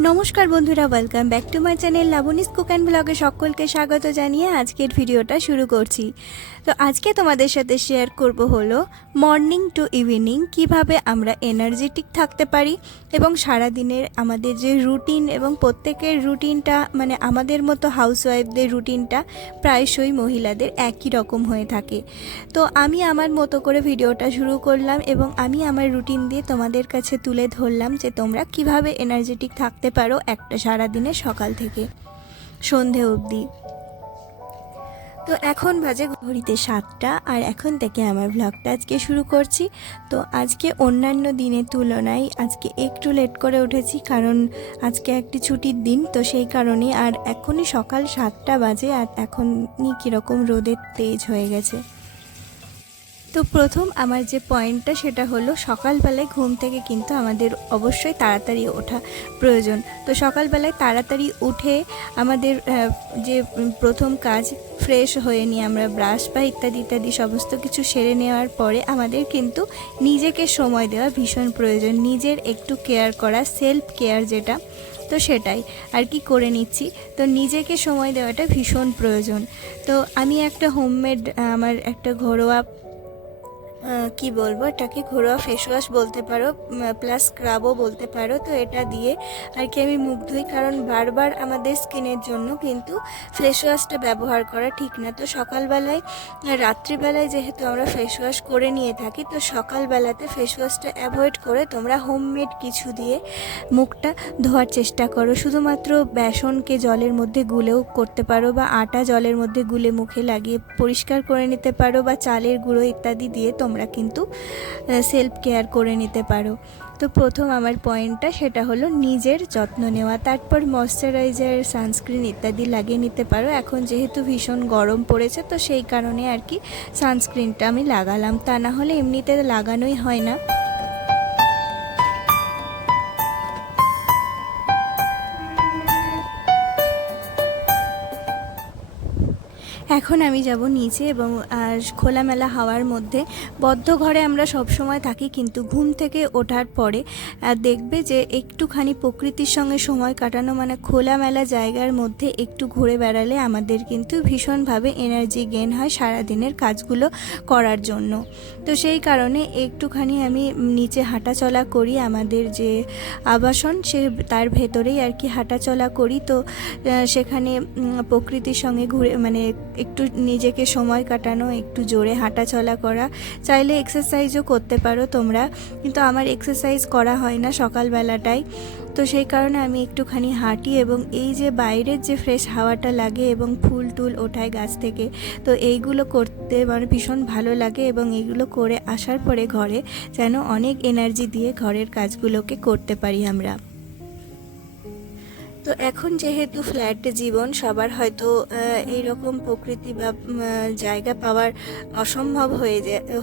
নমস্কার বন্ধুরা, welcome back to my channel Labani's cook and ব্লগে সকলকে স্বাগত জানিয়ে আজকের ভিডিওটা শুরু করছি। তো আজকে তোমাদের সাথে শেয়ার করব হলো মর্নিং টু ইভিনিং কিভাবে আমরা এনার্জেটিক থাকতে পারি এবং সারা দিনের আমাদের যে রুটিন এবং প্রত্যেকের রুটিনটা মানে আমাদের মতো হাউসওয়াইফদের রুটিনটা প্রায়শই মহিলাদের একই রকম হয়ে থাকে। তো আমি আমার মতো করে ভিডিওটা শুরু করলাম এবং আমি আমার রুটিন দিয়ে তোমাদের কাছে তুলে ধরলাম যে তোমরা কিভাবে এনার্জেটিক থাকতে পারো একটা সারাদিনে সকাল থেকে সন্ধে অবধি। তো এখন বাজে ঘড়িতে 7টা আর এখন থেকে আমার ব্লগটা আজকে শুরু করছি। তো আজকে অন্যান্য দিনের তুলনায় আজকে একটু লেট করে উঠেছি, কারণ আজকে একটি ছুটির দিন, তো সেই কারণে। আর এখনই সকাল 7টা বাজে আর এখনই কীরকম রোদের তেজ হয়ে গেছে। তো প্রথম আমার যে পয়েন্টটা সেটা হলো সকালবেলায় ঘুম থেকে কিন্তু আমাদের অবশ্যই তাড়াতাড়ি ওঠা প্রয়োজন। তো সকালবেলায় তাড়াতাড়ি উঠে আমাদের যে প্রথম কাজ ফ্রেশ হয়ে নিয়ে আমরা ব্রাশ বা ইত্যাদি ইত্যাদি সমস্ত কিছু সেরে নেওয়ার পরে আমাদের কিন্তু নিজেকে সময় দেওয়া ভীষণ প্রয়োজন, নিজের একটু কেয়ার করা, সেলফ কেয়ার যেটা, তো সেটাই আর কি করে নিচ্ছি। তো নিজেকে সময় দেওয়াটা ভীষণ প্রয়োজন। তো আমি একটা হোমমেড আমার একটা ঘরোয়া কি বলবো, এটাকে ঘরোয়া ফেস ওয়াশ বলতে পারো, প্লাস স্ক্রাবও বলতে পারো। তো এটা দিয়ে আর কি আমি মুখ ধুই, কারণ বারবার আমাদের স্কিনের জন্য কিন্তু ফেস ওয়াশটা ব্যবহার করা ঠিক না। তো সকালবেলায় রাত্রিবেলায় যেহেতু আমরা ফেস ওয়াশ করে নিয়ে থাকি, তো সকালবেলাতে ফেস ওয়াশটা অ্যাভয়েড করে তোমরা হোমমেড কিছু দিয়ে মুখটা ধোয়ার চেষ্টা করো। শুধুমাত্র বেসনকে জলের মধ্যে গুলেও করতে পারো, বা আটা জলের মধ্যে গুলে মুখে লাগিয়ে পরিষ্কার করে নিতে পারো, বা চালের গুঁড়ো ইত্যাদি দিয়ে তোমরা কিন্তু সেলফ কেয়ার করে নিতে পারো। তো প্রথম আমার পয়েন্টটা সেটা হলো নিজের যত্ন নেওয়া। তারপর ময়শ্চারাইজার, সানস্ক্রিন ইত্যাদি লাগিয়ে নিতে পারো। এখন যেহেতু ভীষণ গরম পড়েছে, তো সেই কারণে আর কি সানস্ক্রিনটা আমি লাগালাম, তা না হলে এমনিতে লাগানোই হয় না। এখন আমি যাব নিচে এবং খোলামেলা হাওয়ার মধ্যে। বদ্ধ ঘরে আমরা সব সময় থাকি, কিন্তু ঘুম থেকে ওঠার পরে দেখবে যে একটুখানি প্রকৃতির সঙ্গে সময় কাটানো, মানে খোলামেলা জায়গার মধ্যে একটু ঘুরে বেড়ালে আমাদের কিন্তু ভীষণভাবে এনার্জি গেইন হয় সারাদিনের কাজগুলো করার জন্য। তো সেই কারণে একটুখানি আমি নিচে হাঁটাচলা করি। আমাদের যে আবাসন তার ভেতরেই আর কি হাঁটাচলা করি। তো সেখানে প্রকৃতির সঙ্গে ঘুরে মানে একটু নিজেকে সময় কাটানো, একটু জোরে হাঁটাচলা করা, চাইলে এক্সারসাইজও করতে পারো তোমরা, কিন্তু আমার এক্সারসাইজ করা হয় না সকালবেলাটায়। তো সেই কারণে আমি একটুখানি হাঁটি এবং এই যে বাইরের যে ফ্রেশ হাওয়াটা লাগে এবং ফুল টুল ওঠায় গাছ থেকে, তো এইগুলো করতে মানে ভীষণ ভালো লাগে। এবং এইগুলো করে আসার পরে ঘরে যেন অনেক এনার্জি দিয়ে ঘরের কাজগুলোকে করতে পারি আমরা। তো এখন যেহেতু ফ্ল্যাট জীবন, সবার হয়তো এইরকম প্রকৃতি বা জায়গা পাওয়ার অসম্ভব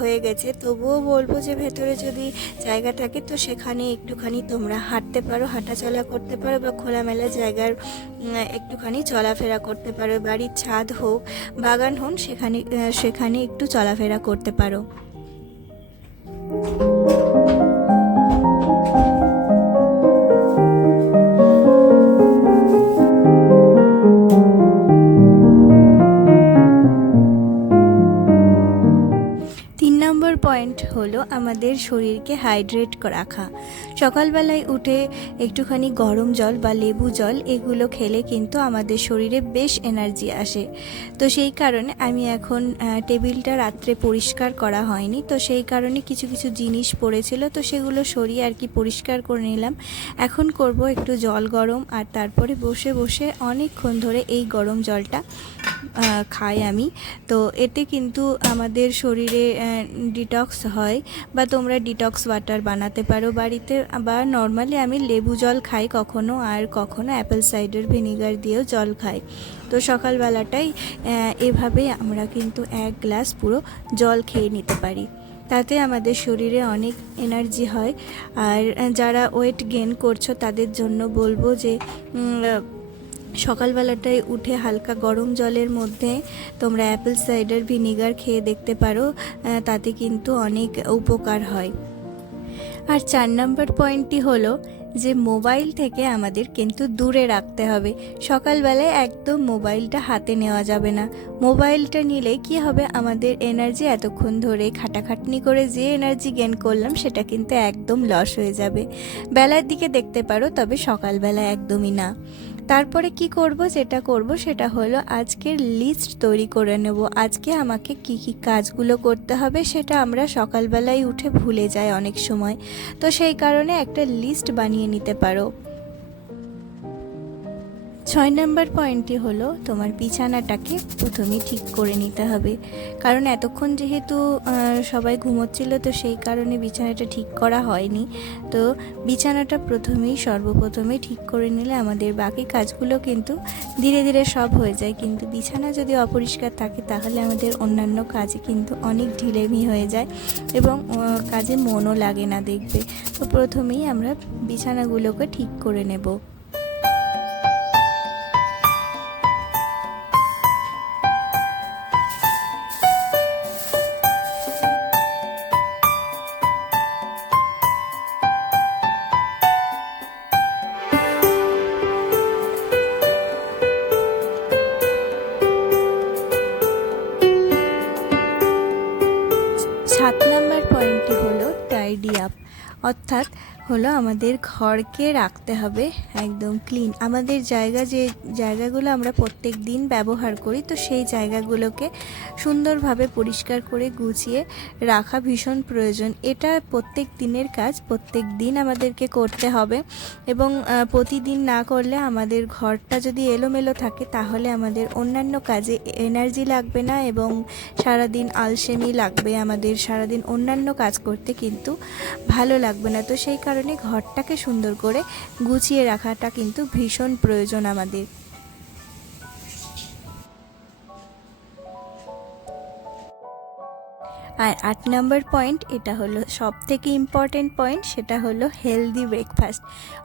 হয়ে গেছে, তবুও বলবো যে ভেতরে যদি জায়গা থাকে তো সেখানে একটুখানি তোমরা হাঁটতে পারো, হাঁটাচলা করতে পারো, বা খোলামেলা জায়গার একটুখানি চলাফেরা করতে পারো। বাড়ির ছাদ হোক, বাগান হোক, সেখানে একটু চলাফেরা করতে পারো। 3 নম্বর পয়েন্ট হলো আমাদের শরীরকে হাইড্রেট রাখা। সকালবেলায় উঠে একটুখানি গরম জল বা লেবু জল এগুলো খেলে কিন্তু আমাদের শরীরে বেশ এনার্জি আসে। তো সেই কারণে আমি এখন টেবিলটা রাত্রে পরিষ্কার করা হয়নি, তো সেই কারণে কিছু কিছু জিনিস পড়েছিল, তো সেগুলো সরিয়ে আর কি পরিষ্কার করে নিলাম। এখন করব একটু জল গরম, আর তারপরে বসে বসে অনেকক্ষণ ধরে এই গরম জলটা খাই আমি। তো এতে কিন্তু আমাদের শরীরে ডিটক্স হয়, বা তোমরা ডিটক্স ওয়াটার বানাতে পারো বাড়িতে, বা নর্মালি আমি লেবু জল খাই কখনো, আর কখনো অ্যাপেল সাইডার ভিনিগার দিয়েও জল খাই। তো সকালবেলাটাই এভাবেই আমরা কিন্তু 1 গ্লাস পুরো জল খেয়ে নিতে পারি, তাতে আমাদের শরীরে অনেক এনার্জি হয়। আর যারা ওয়েট গেইন করছো তাদের জন্য বলবো যে সকালবেলাটায় উঠে হালকা গরম জলের মধ্যে তোমরা অ্যাপেল সাইডার ভিনিগার খেয়ে দেখতে পারো, তাতে কিন্তু অনেক উপকার হয়। আর 4 নম্বর পয়েন্টটি হলো যে মোবাইল থেকে আমাদের কিন্তু দূরে রাখতে হবে। সকালবেলায় একদম মোবাইলটা হাতে নেওয়া যাবে না। মোবাইলটা নিলে কি হবে, আমাদের এনার্জি এতক্ষণ ধরে খাটাখাটনি করে যে এনার্জি গেইন করলাম সেটা কিন্তু একদম লস হয়ে যাবে। বেলার দিকে দেখতে পারো, তবে সকালবেলা একদমই না। তারপরে কি করব, যেটা করব সেটা হলো আজকের লিস্ট তৈরি করে নেব। আজকে আমাকে কি কি কাজগুলো করতে হবে সেটা আমরা সকালবেলায় উঠে ভুলে যাই অনেক সময়। তো সেই কারণে একটা লিস্ট বানিয়ে নিতে পারো। 6 নম্বর পয়েন্টটি হলো তোমার বিছানাটাকে প্রথমেই ঠিক করে নিতে হবে। কারণ এতক্ষণ যেহেতু সবাই ঘুমোচ্ছিল, তো সেই কারণে বিছানাটা ঠিক করা হয়নি। তো বিছানাটা সর্বপ্রথমেই ঠিক করে নিলে আমাদের বাকি কাজগুলো কিন্তু ধীরে ধীরে সব হয়ে যায়। কিন্তু বিছানা যদি অপরিষ্কার থাকে তাহলে আমাদের অন্যান্য কাজে কিন্তু অনেক ঢিলেমি হয়ে যায় এবং কাজে মনও লাগে না দেখবে। তো প্রথমেই আমরা বিছানাগুলোকে ঠিক করে নেব। 7 নম্বর পয়েন্টটি হলো টাইডি আপ, অর্থাৎ হলো আমাদের ঘরকে রাখতে হবে একদম ক্লিন। আমাদের যে জায়গাগুলো আমরা প্রত্যেক দিন ব্যবহার করি, তো সেই জায়গাগুলোকে সুন্দরভাবে পরিষ্কার করে গুছিয়ে রাখা ভীষণ প্রয়োজন। এটা প্রত্যেক দিনের কাজ, প্রত্যেক দিন আমাদেরকে করতে হবে এবং প্রতিদিন না করলে আমাদের ঘরটা যদি এলোমেলো থাকে তাহলে আমাদের অন্যান্য কাজে এনার্জি লাগবে না এবং সারাদিন আলসেমি লাগবে, আমাদের সারাদিন অন্যান্য কাজ করতে কিন্তু ভালো লাগবে না। তো সেই কারণে ঘরটাকে সুন্দর করে গুছিয়ে রাখাটা কিন্তু ভীষণ প্রয়োজন আমাদের। আর 8 নম্বর পয়েন্ট, এটা হলো সব থেকে ইম্পর্টেন্ট পয়েন্ট, সেটা হলো হেলদি ব্রেকফাস্ট।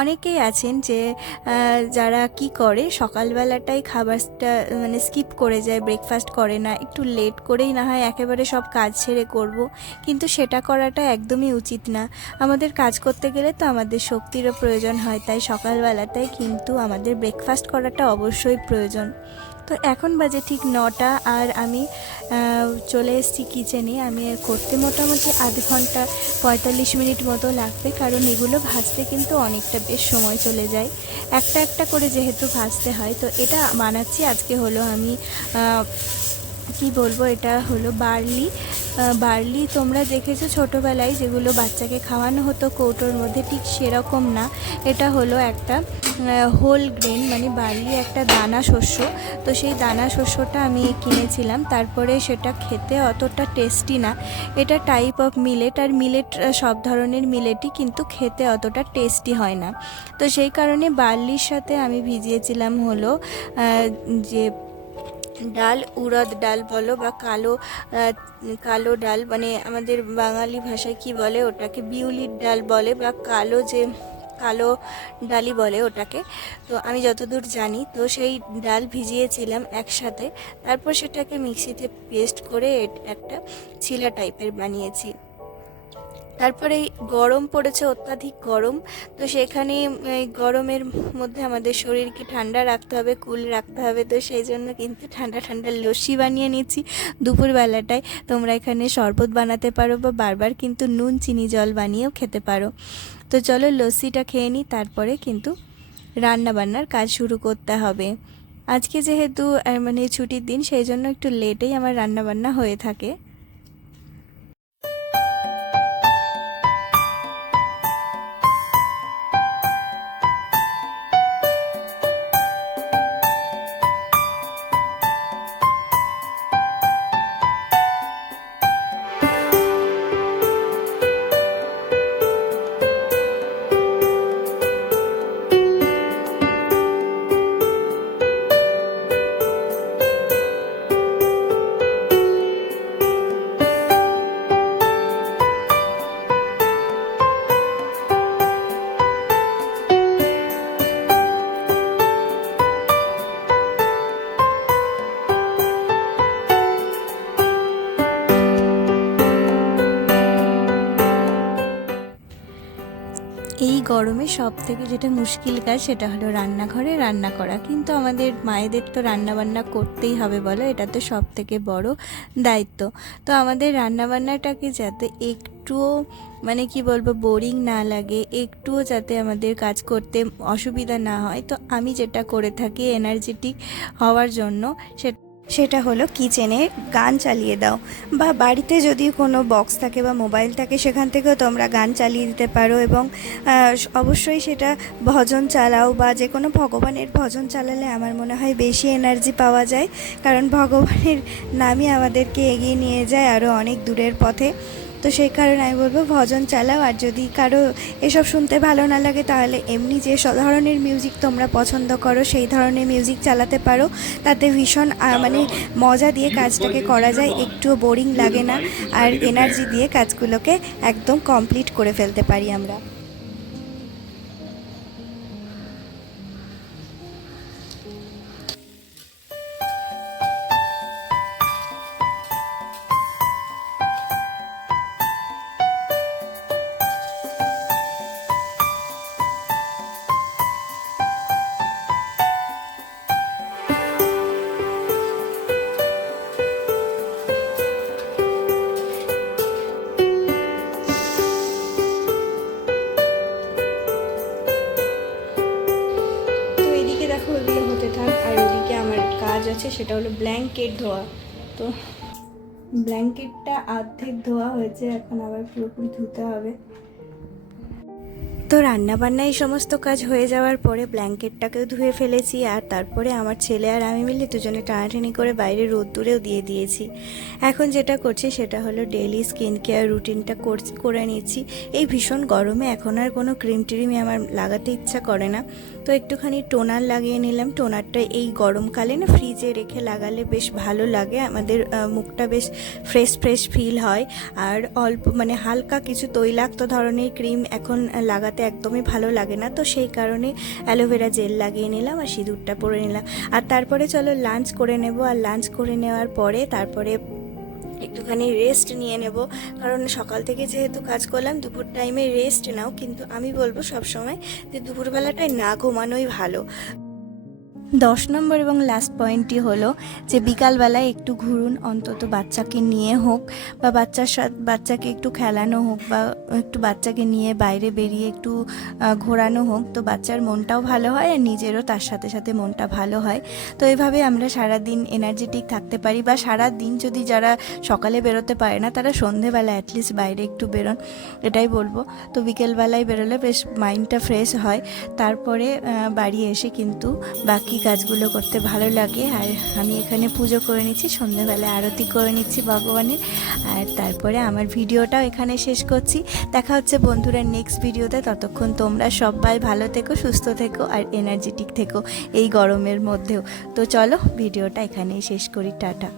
অনেকেই আছেন যে যারা কি করে সকালবেলাটাই খাবারটা স্কিপ করে যায়, ব্রেকফাস্ট করে না, একটু লেট করেই না হয় একেবারে সব কাজ ছেড়ে করব, কিন্তু সেটা করাটা একদমই উচিত না। আমাদের কাজ করতে গেলে তো আমাদের শক্তিরও প্রয়োজন হয়, তাই সকালবেলাটাই কিন্তু আমাদের ব্রেকফাস্ট করাটা অবশ্যই প্রয়োজন। তো এখন বাজে ঠিক 9টা আর আমি চলে এসেছি কিচেনে। আমি করতে মোটামুটি আধ ঘন্টা 45 মিনিট মতো লাগবে, কারণ এগুলো ভাজতে কিন্তু অনেকটা বেশ সময় চলে যায়। একটা একটা করে যেহেতু ভাজতে হয়, তো এটা বানাচ্ছি আজকে হলো আমি কি বলবো, এটা হলো বার্লি তোমরা দেখেছো ছোটোবেলায় যেগুলো বাচ্চাকে খাওয়ানো হতো কৌটোর মধ্যে, ঠিক সেরকম না। এটা হলো একটা হোল গ্রেন, বার্লি একটা দানা শস্য। তো সেই দানা শস্যটা আমি কিনেছিলাম, তারপরে সেটা খেতে অতটা টেস্টি না। এটা টাইপ অফ মিলেট, আর মিলেট সব ধরনের মিলেটই কিন্তু খেতে অতটা টেস্টি হয় না। তো সেই কারণে বার্লির সাথে আমি ভিজিয়েছিলাম হলো যে ডাল, উড়দ ডাল বলো বা কালো ডাল, আমাদের বাঙালি ভাষায় কি বলে ওটাকে, বিউলির ডাল বলে বা কালো ডালই বলে ওটাকে। তো আমি যতদূর জানি, তো সেই ডাল ভিজিয়েছিলাম একসাথে, তারপর সেটাকে মিক্সিতে পেস্ট করে একটা ছিলা টাইপের বানিয়েছি। তারপরে গরম পড়েছে, অত্যাধিক গরম, তো সেখানে এই গরমের মধ্যে আমাদের শরীরকে ঠান্ডা রাখতে হবে, কুল রাখতে হবে। তো সেই জন্য কিন্তু ঠান্ডা ঠান্ডা লস্যি বানিয়ে নিচ্ছি দুপুরবেলাটায়। তোমরা এখানে শরবত বানাতে পারো বা বারবার কিন্তু নুন চিনি জল বানিয়েও খেতে পারো। তো চলো লস্যিটা খেয়ে নিই, তারপরে কিন্তু রান্না বান্নার কাজ শুরু করতে হবে। আজকে যেহেতু ছুটির দিন, সেই জন্য একটু লেটেই আমার রান্না বান্না হয়ে থাকে। এই গরমে সব থেকে যেটা মুশকিল কাজ সেটা হলো রান্নাঘরে রান্না করা, কিন্তু আমাদের মায়েদের তো রান্নাবান্না করতেই হবে বলো, এটা তো সব থেকে বড় দায়িত্ব। তো আমাদের রান্নাবান্নাটাকে যাতে একটুও মানে কি বলবো বোরিং না লাগে, একটুও যাতে আমাদের কাজ করতে অসুবিধা না হয়, তো আমি যেটা করে থাকি এনার্জেটিক হওয়ার জন্য সেটা হলো কিচেনে গান চালিয়ে দাও, বা বাড়িতে যদি কোনো বক্স থাকে বা মোবাইল থাকে সেখান থেকেও তোমরা গান চালিয়ে দিতে পারো, এবং অবশ্যই সেটা ভজন চালাও বা যে কোনো ভগবানের ভজন চালালে আমার মনে হয় বেশি এনার্জি পাওয়া যায়, কারণ ভগবানের নামই আমাদেরকে এগিয়ে নিয়ে যায় আরও অনেক দূরের পথে। তো সেই কারণে আমি বলবো ভজন চালাও। আর যদি কারো এসব শুনতে ভালো না লাগে তাহলে এমনি যে ধরনের মিউজিক তোমরা পছন্দ করো সেই ধরনের মিউজিক চালাতে পারো, তাতে ভীষণ মানে মজা দিয়ে কাজটাকে করা যায়, একটুও বোরিং লাগে না, আর এনার্জি দিয়ে কাজগুলোকে একদম কমপ্লিট করে ফেলতে পারি আমরা। তো এদিকে দেখো ওইগুলো হতে থাক, আর ওদিকে আমার কাজ আছে সেটা হলো ব্ল্যাঙ্কেট ধোয়া। তো ব্ল্যাঙ্কেটটা অর্ধেক ধোয়া হয়েছে, এখন আবার পুরোপুরি ধুতে হবে। তো রান্নাবান্না এই সমস্ত কাজ হয়ে যাওয়ার পরে ব্ল্যাঙ্কেটটাকেও ধুয়ে ফেলেছি, আর তারপরে আমার ছেলে আর আমি মিলে দুজনে টানাটানি করে বাইরে রোদ্দুরেও দিয়ে দিয়েছি। এখন যেটা করছি সেটা হলো ডেইলি স্কিন কেয়ার রুটিনটা করে নিচ্ছি। এই ভীষণ গরমে এখন আর কোনো ক্রিম ট্রিমই আমার লাগাতে ইচ্ছা করে না, তো একটুখানি টোনার লাগিয়ে নিলাম। টোনারটা এই গরমকালে না ফ্রিজে রেখে লাগালে বেশ ভালো লাগে, আমাদের মুখটা বেশ ফ্রেশ ফ্রেশ ফিল হয়। আর অল্প মানে হালকা কিছু তৈলাক্ত ধরনের ক্রিম এখন লাগাতে একদমই ভালো লাগে না, তো সেই কারণে অ্যালোভেরা জেল লাগিয়ে নিলাম আর সিঁদুরটা পরে নিলাম। আর তারপরে চলো লাঞ্চ করে নেব, আর লাঞ্চ করে নেওয়ার পরে তারপরে একটুখানি রেস্ট নিয়ে নেব, কারণ সকাল থেকে যেহেতু কাজ করলাম দুপুর টাইমে রেস্ট নাও, কিন্তু আমি বলবো সবসময় যে দুপুরবেলাটায় না ঘুমানোই ভালো। 10 নম্বর এবং লাস্ট পয়েন্টটি হলো যে বিকালবেলায় একটু ঘুরুন, অন্তত বাচ্চাকে নিয়ে হোক বা বাচ্চাকে একটু খেলানো হোক বা একটু বাচ্চাকে নিয়ে বাইরে বেরিয়ে একটু ঘোরানো হোক, তো বাচ্চার মনটাও ভালো হয় আর নিজেরও তার সাথে সাথে মনটা ভালো হয়। তো এইভাবে আমরা সারাদিন এনার্জেটিক থাকতে পারি, বা সারা দিন যদি যারা সকালে বেরোতে পারে না তারা সন্ধেবেলা অ্যাটলিস্ট বাইরে একটু বেরোন, এটাই বলবো। তো বিকেলবেলায় বেরোলে বেশ মাইন্ডটা ফ্রেশ হয়, তারপরে বাড়ি এসে কিন্তু বাকি কাজগুলো করতে ভালো লাগে। আর আমি এখানে পুজো করে নিচ্ছি, সন্ধ্যেবেলায় আরতি করে নিচ্ছি ভগবানের, আর তারপরে আমার ভিডিওটাও এখানে শেষ করছি। দেখা হচ্ছে বন্ধুরা নেক্সট ভিডিওতে, ততক্ষণ তোমরা সবাই ভালো থেকো, সুস্থ থেকো আর এনার্জেটিক থেকো এই গরমের মধ্যেও। তো চলো ভিডিওটা এখানেই শেষ করি, টাটা।